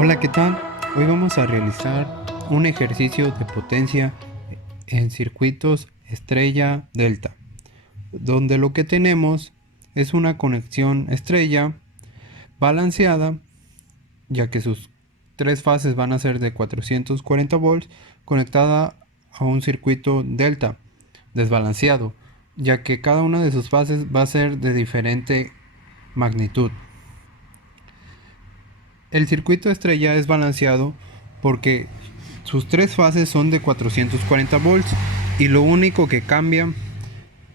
Hola, ¿qué tal? Hoy vamos a realizar un ejercicio de potencia en circuitos estrella delta, donde lo que tenemos es una conexión estrella balanceada, ya que sus tres fases van a ser de 440 volts, conectada a un circuito delta desbalanceado, ya que cada una de sus fases va a ser de diferente magnitud. El circuito estrella es balanceado porque sus tres fases son de 440 volts y lo único que cambia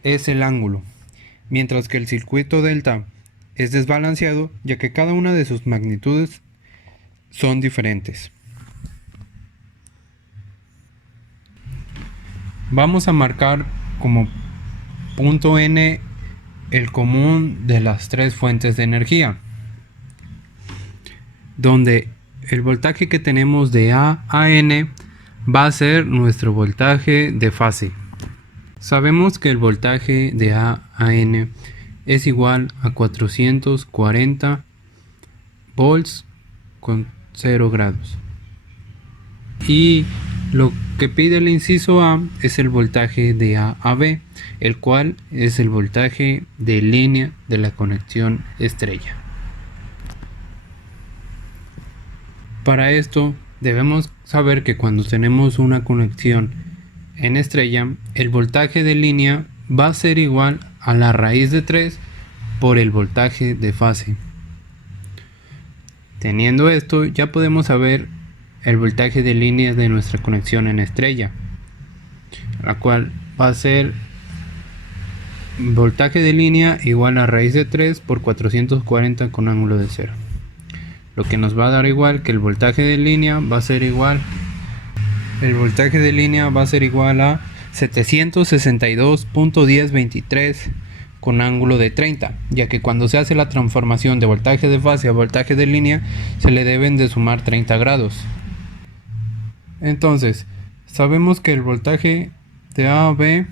es el ángulo, mientras que el circuito delta es desbalanceado ya que cada una de sus magnitudes son diferentes. Vamos a marcar como punto N el común de las tres fuentes de energía, donde el voltaje que tenemos de A a N va a ser nuestro voltaje de fase. Sabemos que el voltaje de A a N es igual a 440 volts con 0 grados. Y lo que pide el inciso A es el voltaje de A a B, el cual es el voltaje de línea de la conexión estrella. Para esto debemos saber que cuando tenemos una conexión en estrella, el voltaje de línea va a ser igual a la raíz de 3 por el voltaje de fase. Teniendo esto, ya podemos saber el voltaje de línea de nuestra conexión en estrella, la cual va a ser voltaje de línea igual a raíz de 3 por 440 con ángulo de 0. Lo que nos va a dar igual que el voltaje de línea va a ser igual a 762.1023 con ángulo de 30, ya que cuando se hace la transformación de voltaje de fase a voltaje de línea se le deben de sumar 30 grados. Entonces, sabemos que el voltaje de A a B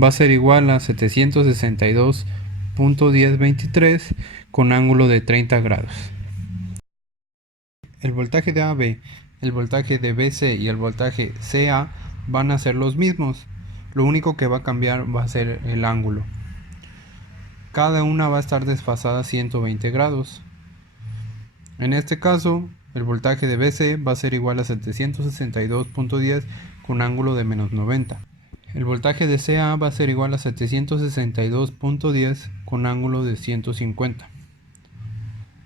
va a ser igual a 762.1023 con ángulo de 30 grados. El voltaje de AB, el voltaje de BC y el voltaje CA van a ser los mismos. Lo único que va a cambiar va a ser el ángulo. Cada una va a estar desfasada 120 grados. En este caso, el voltaje de BC va a ser igual a 762.10 con ángulo de menos 90. El voltaje de CA va a ser igual a 762.10 con ángulo de 150.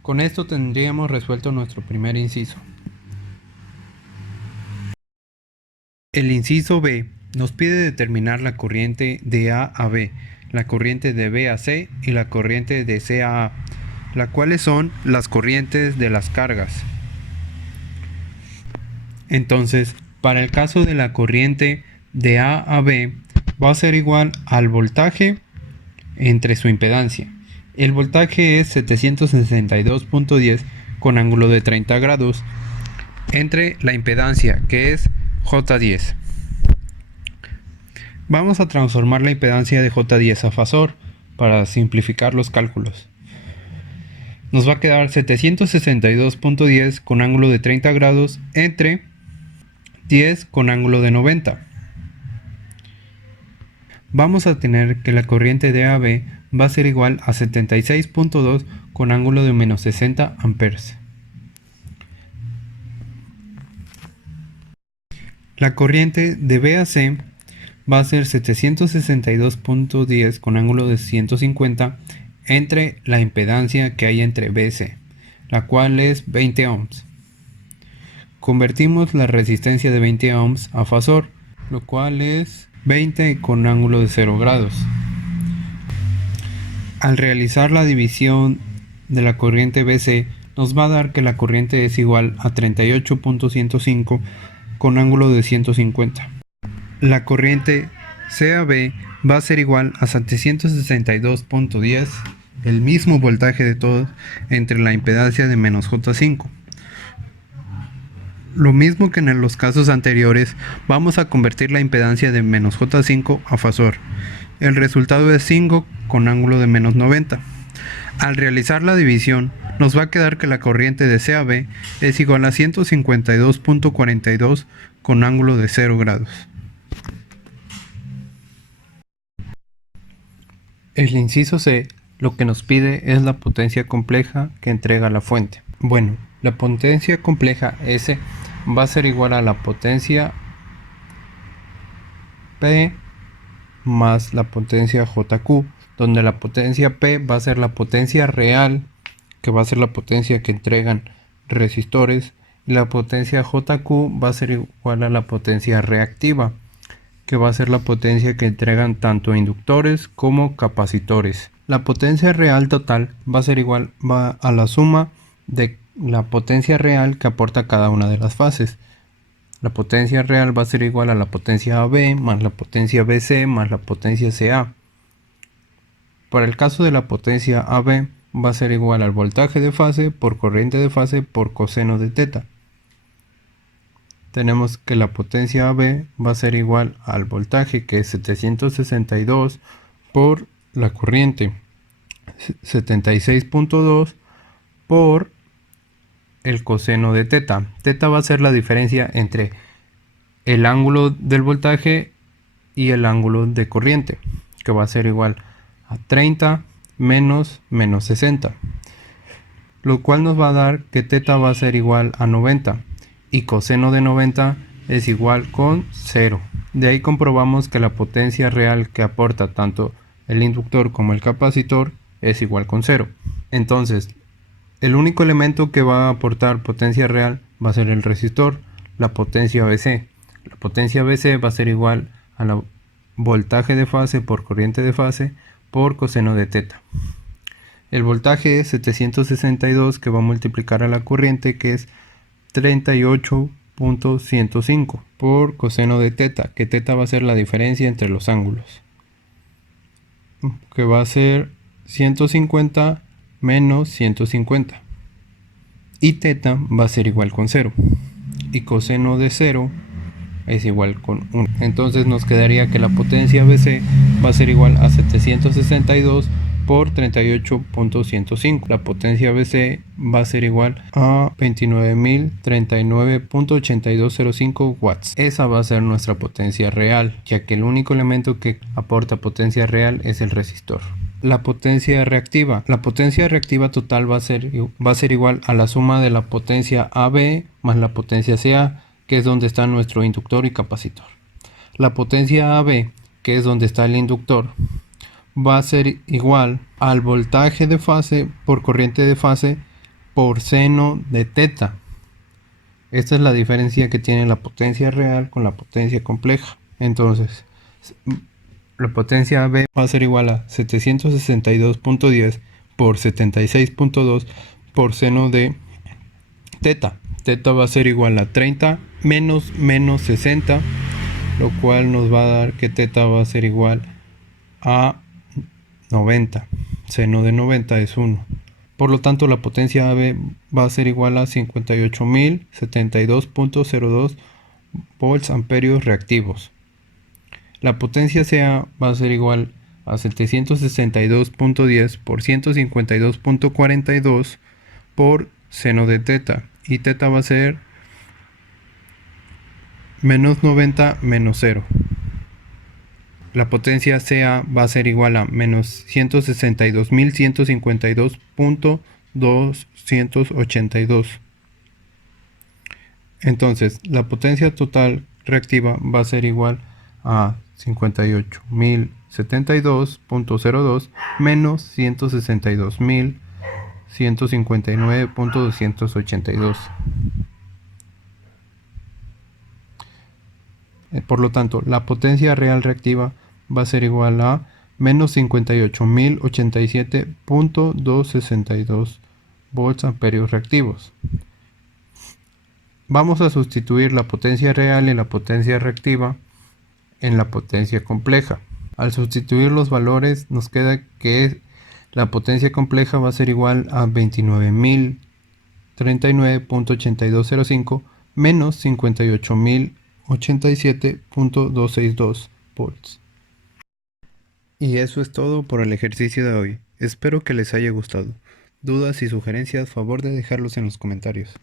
Con esto tendríamos resuelto nuestro primer inciso. El inciso B nos pide determinar la corriente de A a B, la corriente de B a C y la corriente de C a A, las cuales son las corrientes de las cargas. Entonces, para el caso de la corriente de A a B, va a ser igual al voltaje entre su impedancia. El voltaje es 762.10 con ángulo de 30 grados entre la impedancia, que es J10. Vamos a transformar la impedancia de J10 a fasor para simplificar los cálculos. Nos va a quedar 762.10 con ángulo de 30 grados entre 10 con ángulo de 90. Vamos a tener que la corriente de AB va a ser igual a 76.2 con ángulo de menos 60 amperes. La corriente de B a C va a ser 762.10 con ángulo de 150 entre la impedancia que hay entre B y C, la cual es 20 ohms. Convertimos la resistencia de 20 ohms a fasor, lo cual es 20 con ángulo de 0 grados. Al realizar la división de la corriente BC, nos va a dar que la corriente es igual a 38.105 con ángulo de 150. La corriente CAB va a ser igual a 762.10, el mismo voltaje de todos, entre la impedancia de menos J5. Lo mismo que en los casos anteriores, vamos a convertir la impedancia de menos J5 a fasor. El resultado es 5 con ángulo de menos 90. Al realizar la división, nos va a quedar que la corriente de CAB es igual a 152.42 con ángulo de 0 grados. El inciso C lo que nos pide es la potencia compleja que entrega la fuente. Bueno, la potencia compleja S va a ser igual a la potencia P más la potencia JQ, donde la potencia P va a ser la potencia real, que va a ser la potencia que entregan resistores, y la potencia JQ va a ser igual a la potencia reactiva, que va a ser la potencia que entregan tanto inductores como capacitores. La potencia real total va a ser igual a la suma de la potencia real que aporta cada una de las fases. La potencia real va a ser igual a la potencia AB más la potencia BC más la potencia CA. Para el caso de la potencia AB va a ser igual al voltaje de fase por corriente de fase por coseno de teta. Tenemos que la potencia AB va a ser igual al voltaje, que es 762 por la corriente 76.2 por el coseno de teta. Teta va a ser la diferencia entre el ángulo del voltaje y el ángulo de corriente, que va a ser igual a 30 menos 60, lo cual nos va a dar que teta va a ser igual a 90 y coseno de 90 es igual con 0. De ahí comprobamos que la potencia real que aporta tanto el inductor como el capacitor es igual con 0. Entonces, el único elemento que va a aportar potencia real va a ser el resistor, la potencia BC. La potencia BC va a ser igual a la voltaje de fase por corriente de fase por coseno de teta. El voltaje es 762, que va a multiplicar a la corriente, que es 38.105 por coseno de teta, que teta va a ser la diferencia entre los ángulos, que va a ser 150 menos 150, y teta va a ser igual con 0, y coseno de 0 es igual con 1. Entonces nos quedaría que la potencia BC va a ser igual a 762 por 38.105. La potencia BC va a ser igual a 29.039.8205 watts. Esa va a ser nuestra potencia real, ya que el único elemento que aporta potencia real es el resistor. La potencia reactiva. La potencia reactiva total va a ser igual a la suma de la potencia AB más la potencia CA, que es donde está nuestro inductor y capacitor. La potencia AB, que es donde está el inductor, va a ser igual al voltaje de fase por corriente de fase por seno de teta. Esta es la diferencia que tiene la potencia real con la potencia compleja. Entonces, la potencia AB va a ser igual a 762.10 por 76.2 por seno de teta. Teta va a ser igual a 30 menos 60, lo cual nos va a dar que teta va a ser igual a 90. Seno de 90 es 1. Por lo tanto, la potencia AB va a ser igual a 58.072.02 volts amperios reactivos. La potencia CA va a ser igual a 762.10 por 152.42 por seno de teta. Y teta va a ser menos 90 menos 0. La potencia CA va a ser igual a menos 162.152.282. Entonces, la potencia total reactiva va a ser igual a 58.072.02 menos 162.159.282. Por lo tanto, la potencia real reactiva va a ser igual a menos 58.087.262 volts amperios reactivos. Vamos a sustituir la potencia real y la potencia reactiva en la potencia compleja. Al sustituir los valores nos queda que la potencia compleja va a ser igual a 29.039.8205 menos 58.087.262 volts. Y eso es todo por el ejercicio de hoy. Espero que les haya gustado. dudas y sugerencias, favor de dejarlos en los comentarios.